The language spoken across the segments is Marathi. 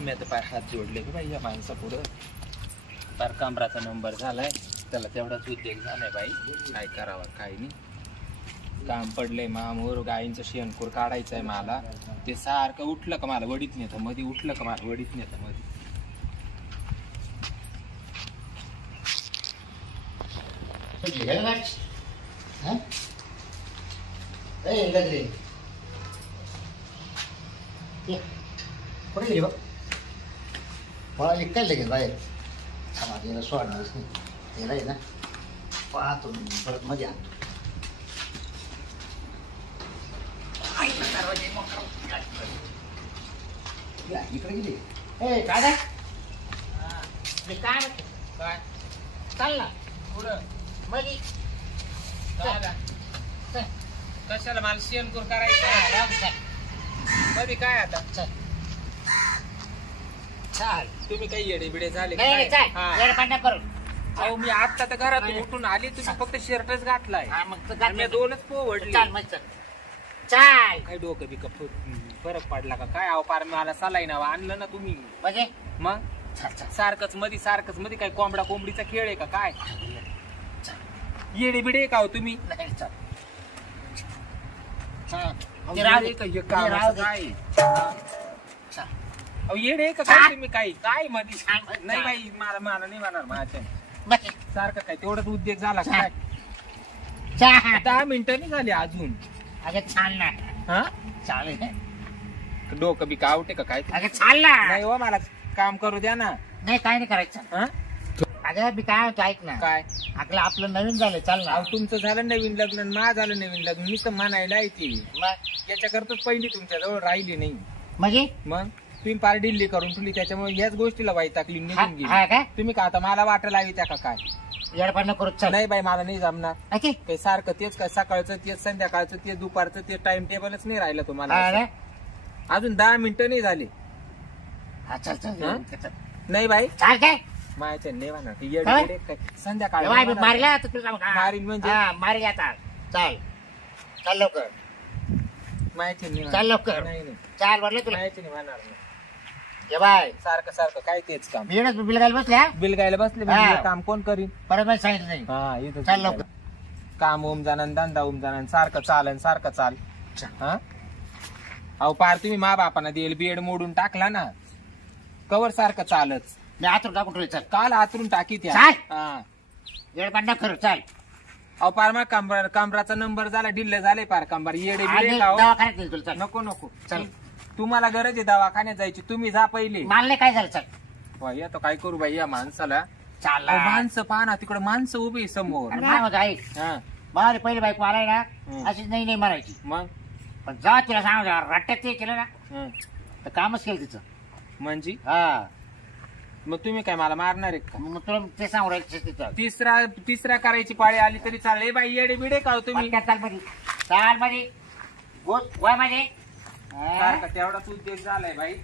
मी आता पाय हात जोडले की बाई या माणसा पुढं पार कमराचा नंबर झालाय त्याला तेवढाच उद्योग झालाय बाई काय करावं काय नाही काम पडलंय मामूर गायींचं शेणकूर काढायचं आहे मला ते सारखं उठलं का मला वडीत नेतं मध्ये उठलं का मला वडीत नेतं मध्ये कुठे गेली बघ मला काय लगेच बाहेर समाधीला सोडणारच नाही त्याला आहे ना पाहतो मी परत मध्ये आणतो इकडे गेली ए काय काय मी काय म्हणते काय चाल ना पुढं मध्ये कशाला मला शेणकूर करायचं मध्ये काय आता चाल तुम्ही काही येडे बिडे झाले नाही काय? चाल हा. येडपांडा करू अहो मी आता तर घरातून उठून आली तुम्ही फक्त शर्टच घातलाय हा मग तर आणि मी दोनच पोवडली चाल मग चल चाल काय डोकं बिकं फरक पडला का काय अहो पार मला सलाई नाव आणलं ना तुम्ही म्हणजे मग चाल चाल सारखंच मध्ये काय कोंबडा कोंबडीचा खेळ आहे का काय येडे बिडे का हो तुम्ही नाही चाल अहो, ते राहू येडे दे. का हे ते कामाचं राहू दे. काय चाल अहो येडे आहे का काय तुम्ही काय काय मध्ये चाल. नाही बाई मला नाही म्हणणार माझ्या बस सारखं काय तेवढाच उद्योग झाला का चाल. काय चाल 10 मिनिटं नाही झाली अजून अगं चाल ना हा चालेल डोकं बी आवटे का काय अगं चाल ना नाही हो मला काम करू द्या ना नाही काय नाही करायचं हा अगं मी काय होतो ऐक ना काय आपलं नवीन झालं चाल ना अहो तुमचं झालं नवीन लग्न आणि माझं झालं नवीन लग्न मी तर म्हणायला येते मग याच्याकरताच पहिली तुमच्या जवळ राहिली नाही म्हणजे मग तुम्ही पार डिल्ली करून ठेवली त्याच्यामुळे याच गोष्टीला वाईट टाकली हा निघून गेली हा काय तुम्ही का आता मला वाटलं लावी त्या का काय येडपांडा करू चल नाही बाई मला नाही जमणार ओके काही सारखं तेच काय सकाळचं तेच संध्याकाळचं तेच दुपारचं ते टाइम टेबलच नाही राहिलं हा तुम्हाला ना? अजून 10 मिनिटं नाही झाली हा चल चल हा? चल नाही बाई चाल काय मायाच्या नाही म्हणणार ती काय? येडे काय संध्याकाळी एवढा मी म्हणणार. मारला तर तुला सांगू. हा. मारीन म्हणजे? हा, मारी आता चाल चाल लवकर मायाची नाही चाल म्हणणार. लवकर नाही नाही चाल म्हटलं तुला मायाची नाही म्हणणार नाही. ये बाय सारखं सारखं काय तेच काम बिनच बिल घाल बसल्या बिल गायला बसले हा. म्हणजे हे काम कोण करीन परत मला सांगितलं नाही हा इथं चाल लवकर काम ओम जाणं धंदा ओम जाणं सारखं चालन सारखं चाल चाल. हा अहो पार तुम्ही मा बापाना देईल बेड मोडून टाकला ना कवर सारखं चालच मी आतून टाकून ठेवले चाल काल आतरून टाकी त्या चाल. हा येडपांडा खरं चाल अहो पार मग कमराचा नंबर झाला डिल्ले झाले पार कंबर येडे आणि बिडे का हो? दवाखान्यात नेलं तुला चाल नको नको चल. तुम्हाला गरज आहे दवाखान्यात जायची तुम्ही जा पहिले मला नाही काय झालं चाल वा, येतो काय करू बाई या माणसाला चाल अहो, माणसं पहा ना तिकडे माणसं उभी आहे समोर आणि काय होतं ऐक हा मला पहिले बाईक माराय ना हम्म. अशीच नाही मारायची मग पण जेव्हा तिला सांग रट्ट्यात ते केलं ना हं. तर कामच केलं तिचं म्हणजे हा मग तुम्ही काय मला मारणार आहे का मग तुला ते सांगू राहायचं तिथं तिसरा करायची पाळी आली तरी चालेल ए बाई येडे बिडे का हो तुम्ही पटक्यात चाल मध्ये गोट वय मध्ये सारखा तेवढाच उद्योग झालाय बाई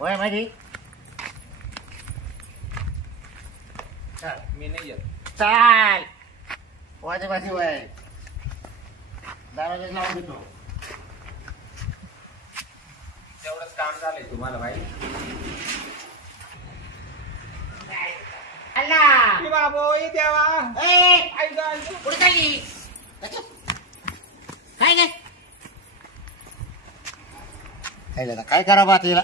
वय मध्ये मी नाही येत चाल वाजे माझी वय दरवाजा लावून देतो तेवढंच काम झालंय तुम्हाला बाई अल्ला बाबो ये देवा आई गं. कुठे चालली काय काय करा बा तिला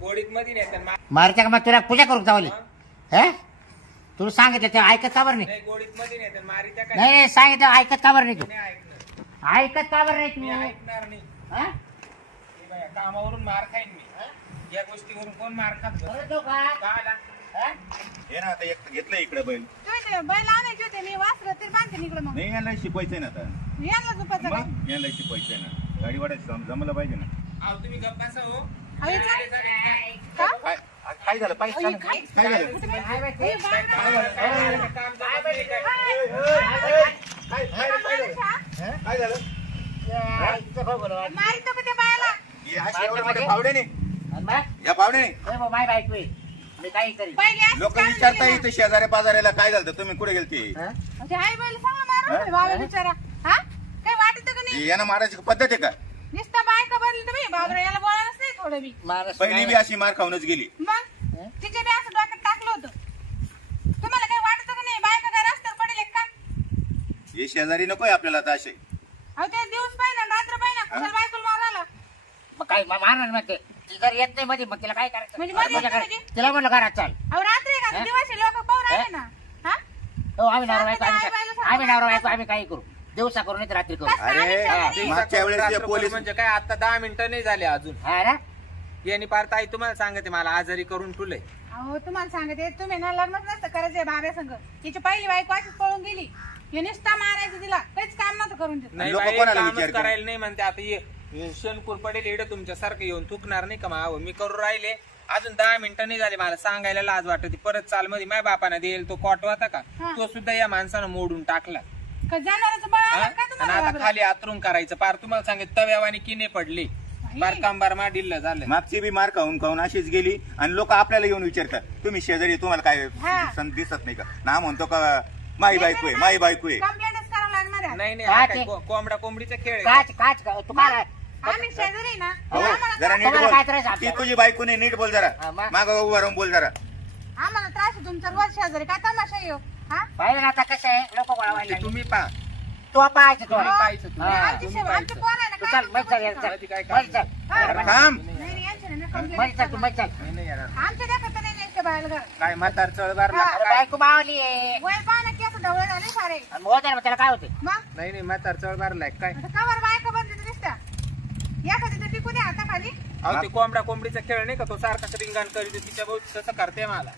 गोडीत मध्ये नाही मारत्या का मग तुला पूजा करू जावली हे तुला सांगितलं ते ऐकत का बरं नाही नाही गोडीत मध्ये नाही तर मारी त्या काय नाही सांगितलं ऐकत का बरं नाही तू नाही ऐकणार ऐकत का बरं नाही मी तू ऐकणार नाही हा? हे बाया, कामावरून मार खाईन मी या गोष्टीवरून कोण मार खात बस? बरं तो का? का आला? हा? हे ना आता एक घेतलं इकडे बैल बैल आणायचे होते मी वासरं तरी बांधते इकडे मग नाही यायला शिकवायचंय ना आता यांना झोपायचं काय मग यायला शिकवायचंय ना गाडी वाढायचं जमलं पाहिजे ना अहो तुम्ही गप्प बसा हो अहो, चाल. का? काय काय झालं पाहिजे अहो, काय? काय झालं काय माहिती? हे बांधणं. काम जमत नाही काय? काय झालं इथं बघ बरं. मारितो का त्या बायाला हे असे एवढे मोठे पावडे नाही आणि मग? या पावडे ए बाबा, माय बायको आहे. मी काही करीन पहिले असं लोक चालू विचारता केलं. इथे शेजाऱ्या पाजाऱ्याला काय झालं तुम्ही कुठे गेलते हा? ते आई बाईला सांगा मारून हा? बाबा बिचारा हा काय वाटत का नाही यांना मारायची पद्धत आहे का नुसतं बायका बनली तुम्ही बाबरा याला बोलायलाच नाही थोडं बी माणूस पहिली बी अशी मार खाऊनच गेली मग तिचे बी असं डोक्यात टाकलं होतं तुम्हाला काही वाटत का नाही बायका काय रस्त्यावर पडेल का हे शेजारी नकोय आपल्याला आता असे अहो ते दिवस पाहिला रात्र पाहिला कुशाल बायकोला मारायला मग काय मारणार म्हणते ती जर येत नाही मध्ये मग तिला काय करायचं म्हणजे मध्ये येत नाही म्हणजे? तिला म्हणलं घरात चाल अहो रात्री का हा? दिवस लोक पाहू राहिले ना हा हो आम्ही नवरा बायको आई बाईला सांगा. आम्ही नवरा बायको आम्ही काही करू दिवसा करू नाही तर रात्री करू कसं अरे आणि हा. शेजारी? मागच्या वेळेस ते रात्रभर पोलीस म्हणजे काय आता 10 मिनिटं नाही झाले अजून हा ना यांनी पार ताई तुम्हाला सांगते मला आजारी करून ठुलय अहो तुम्हाला सांगते तुम्ही ना लग्नच नसतं करायचंय बाब्या संग तिची पहिली बायको अशीच पळून गेली हे नुसता मारायचं तिला काहीच काम नव्हतं करून देत नाही लोकं बाई, कोणाला कामच विचारतील? करायला नाही म्हणते आता हे शेणकूर पडेल इकडे तुमच्या सारखं येऊन थुकणार नाही का माव मी करू राहिले अजून 10 मिनिटं नाही झाले मला सांगायला लाज वाटत परत चाल मध्ये माझ्या बापाने देईल तो कॉटवाता का हा. तो सुद्धा या माणसानं मोडून टाकला का जनावराचं बळ हा? आलं का आणि तुम्हाला आता बाबरा? खाली आतरून करायचं पार तुम्हाला सांगितलं तव्यावानी किने पडली बार कांबार मा डिल्ल झालं मागची बी मार खाऊन अशीच गेली आणि लोक आपल्याला येऊन विचारतात तुम्ही शेजारी तुम्हाला काय हा. दिसत नाही का ना म्हणतो का माई बायको आहे माई बायको आहे कंप्लेंटच करावं लागणार आहे. नाही नाही काय हा काय ते? कोंबडा कोंबडीचा खेळ आहे. काच तू काय आम्ही शेजारी ना हो आम्हाला जरा नीट तुम्हाला काय बोल त्रास आहे ती आपल्याला? तुझी बायको नाही नीट बोल जरा हा, मग? माग उभा राहून बोल जरा आम्हाला त्रास आहे तुमचा रोज शेजारी काय तमाशा येऊ हा पाहिलं ना आता कसं आहे लोक गोळा ते व्हायला तुम्ही पा तो पाहायचं तो तुम्ही पाहायचं तुम्ही तुम्ही. आमची तुम्ही शेव- आमच्या पाहायचं. पोरं आहे ना, तू काय चल मग चल करतो? माहिती काय मग चल हा. थांब नाही, नाही, यांच्या नाही, मग complaint चल तू मग चल नाही, नाही येणार. आमच्या देखत नाही नुसतं बाहेर घर. काय म्हातार चढ बारला हा. अरे बायको मावली आहे वय पाहा ना केस ढवळे झाले सारे आणि मोह मग त्याला काय होते मग नाही नाही म्हातार चढ बारलाय काय आता कवर बायका बनते दिसत्या एखादी तर टिकू द्या आता खाली अहो ते कोंबडा कोंबडीचा खेळ नाही का तो सारखा रिंगाण करीत तिच्या भाऊ तसं करते मला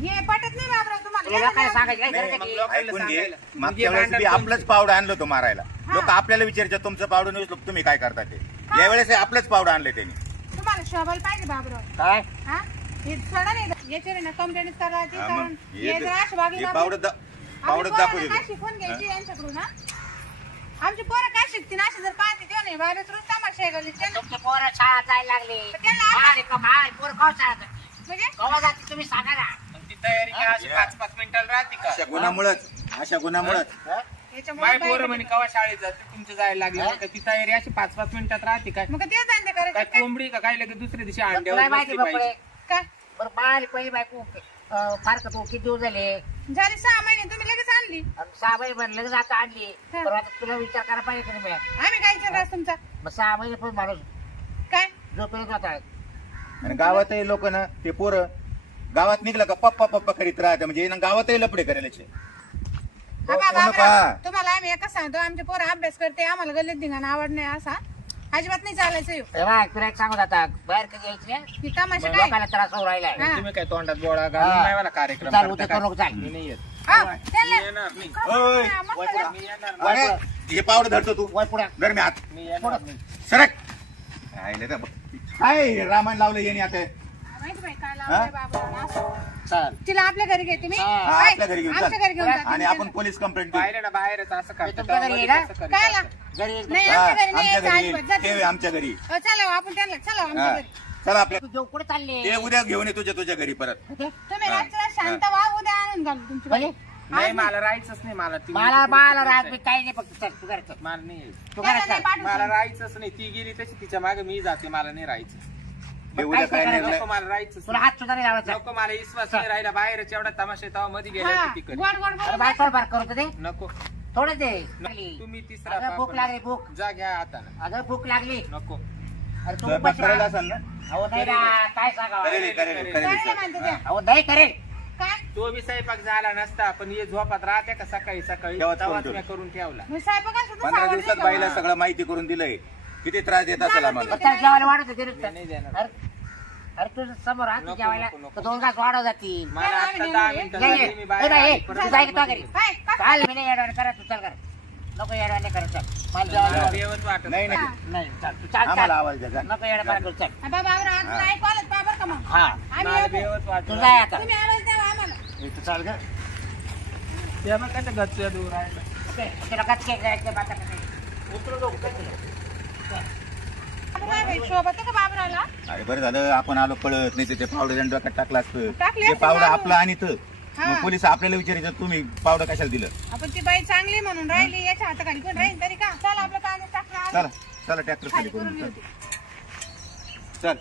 हे पटत नाही बाबरा तुला तुम्हाला लोकांना सांगायचं काय नाही, गरज आहे मग की? लोकांना ऐकून घे सांगायला. मागच्या मग वेळेस हे बी भांडण आपलंच पावडं आणलं होतं मारायला लोक आपल्याला विचारतात तुमचं पावडं नसलं तुम्ही काय करता ते यावेळेस आपलंच पावडं आणलं त्यांनी तुम्हाला शोभायला पाहिजे बाबरा काय हा हे सोडा नाही याच्यावर ना कंप्लेंट करा ते हा, करा मग हे जर अशी वागली हे ना पावडं दाखवू काय देतो शिकवून घ्यायची यांच्याकडून हा आमची पोरं काय शिकतील अशी जर पाहते तेव्हा नाही बाहेरच रोज तमाशा आहे गल्लीत. त्यांना- तुमचे पोरं शाळा जायला लागले त्याला आता- अरे कमाल पोरं खाऊ शाळा म्हणजे कवा जाते तुम्ही सांगा ना मग ती तयारी काय अशी 5-5 मिनिटाला राहते का अशा गुणामुळेच याच्यामुळे माय पोरं बायका- म्हणे कवा शाळेत जाते तुमच्या जायला लागली नाही का ती तयारी अशी 5-5 मिनिटात राहते काय मग ते धंदे काय करायचे काय? कोंबडी का काय लगेच दुसऱ्या दिवशी तुला अंड्यावर माहिती बसली बघ पाहिजे काय बरं बाळ पहिली बायको फार का तू किती दिवस झाले झाले 6 महिने तुम्ही लगेच आणली आणि 6 महिने पण लगेच आता आणली हा. तर आता तुला विचार करायला पाहिजे की नाही बे? आम्ही काय विचारला तुमचा मग 6 महिने पण माणूस काय झोपेल होता आणि गावातही लोक ना ते पोरं गावात निघलं का पप्पा पप्पा करीत राहते म्हणजे ना गावातही लपडे करायचे हा बा, कोण बाबा, पहा. तुम्हाला आम्ही एकच सांगतो आमचे पोरं अभ्यास करते आम्हाला गल्लीत धिंगाणा आवड नाही असा अजिबात नाही चालायचं ह्यो. तुला एक सांगत आता बाहेर कधी यायची नाही ही तमाशा मग काय लोकांना त्रास होऊ राहिलाय हा. तुम्ही काय तोंडात बोळा घालून हा. नाही मला कार्यक्रम चाल करता उद्या काय? करू नको चाल मी नाही येत हा, मी त्याला- येणार नाही ओय, मस्त वाईट झालं. मी येणार नाही. अरे हे पावडं धरतो तू वय पुढे धर मी हात मी येणार नाही सरक राहिलं तर बघ. काय रामायण लावलं येणे आता माहिती बाई काय लावलंय बाबा असं. चाल तिला आपल्या घरी घेते मी हा, काय? आपल्या घरी घेऊन आमच्या चाल. घरी घेऊन जाते आणि मी आपण पोलीस कंप्लेंट देऊ बाहेर ना बाहेरच असं करतात तुमच्या घरी मध्ये ये ना? कसं काय करतात? ला? घरी नाही हा, आमच्या घरी नाही आमच्या यायचं घरी अजिबात. जा ठेव तुम्ही. आमच्या घरी चला हो, आपण त्यांना चला आमच्या हा. घरी चल आपल्या तू जेव कुठे चालले ते उद्या घेऊन ये तुझ्या घरी परत तुम्ही हा. रात्र शांत व्हा उद्या आणून घालू तुमची म्हणजे? बाई. नाही मला राहायचंच नाही मला ती मला मला रात मी काही नाही फक्त चल तू घरात चल. मला नाही यायचं. तू त्याला घरात नाही चल. पाठवू मला शकत. राहायचंच नाही ती गेली तशी तिच्या मागे मी जाते मला नाही राहायचं ते उद्या काय काय निर्णय नको मला राहायचंच तुला हात सुद्धा नाही लावायचा नको मला विश्वास नाही राहिला बाहेरच एवढा तमाशा तेव्हा मध्ये गेला हा, किती गोड गोड अरे बोलून बाय थोडं फार करू दे नको थोडं दे तुम्ही तिसरा अगं भूक पापड. लागली भूक जा घ्या आता अगं भूक लागली नको अरे तू स्वयंपाक उपाशी करायला राहा. असेल ना अहो नाही ना काय सांगावं करेल काय म्हणते ते? अहो नाही करेल काय तो बी स्वयंपाक झाला नसता पण हे झोपात राहते का सकाळी सकाळी तेव्हाच करून तेव्हाच ठेवलं. मी करून ठेवला मी स्वयंपाकाला सुद्धा 15 सावरली दिवसात का? बाईला सगळं माहिती करून दिलंय किती त्रास देत असेल आम्हाला मग त्याला जेवायला वाढत होते मी नाही देणार. अरे अरे तुझं समोर आण नको, जेवायला नको, नको. तर 2 घास वाढव जातील मला आता 10 मिनिटं नाही, झाली, मी नाही. बाहेर ए बाई, आली, ए, परत तू जाय का मध्ये. घरी? काय? काय? काल मी नाही येडवाने करा तू चल कर नको येडवाने करा चल मला मला जेवायला बेवच वाटत नाही होतं. नाही नाही चल तू चाल आम्हाला चाल आवाज द्या जा. नको येडवाने करू चल हा, बाबा आवरा, आज नाही कॉलेज पहा बरं का मग हा आम्ही मला येतो. बेवच वाटत तू जाय आता तुम्ही आवाज द्या आम्हाला तू चाल ग ते मग कसं गच्च दूर राहिलं ओके तुला कच केक जायचं बाता कसं उतरू नको काय बाबा बाई, शोभत का बाबराला अरे बरं झालं आपण आलो कळत नाही ते पावडं डोक्यात टाकलं असतं टाकली ते असती पावडं मागून. आपलं आणि तर हा. मग पोलीस आपल्याला विचारायचं तुम्ही पावडं कशाला दिलं आपण ती बाई चांगली म्हणून राहिली याच्या हाताखाली कोण राहील तरी का चला चला चला ट्रॅक्टर खाली खाली करून करून देऊ, घेते. चल चल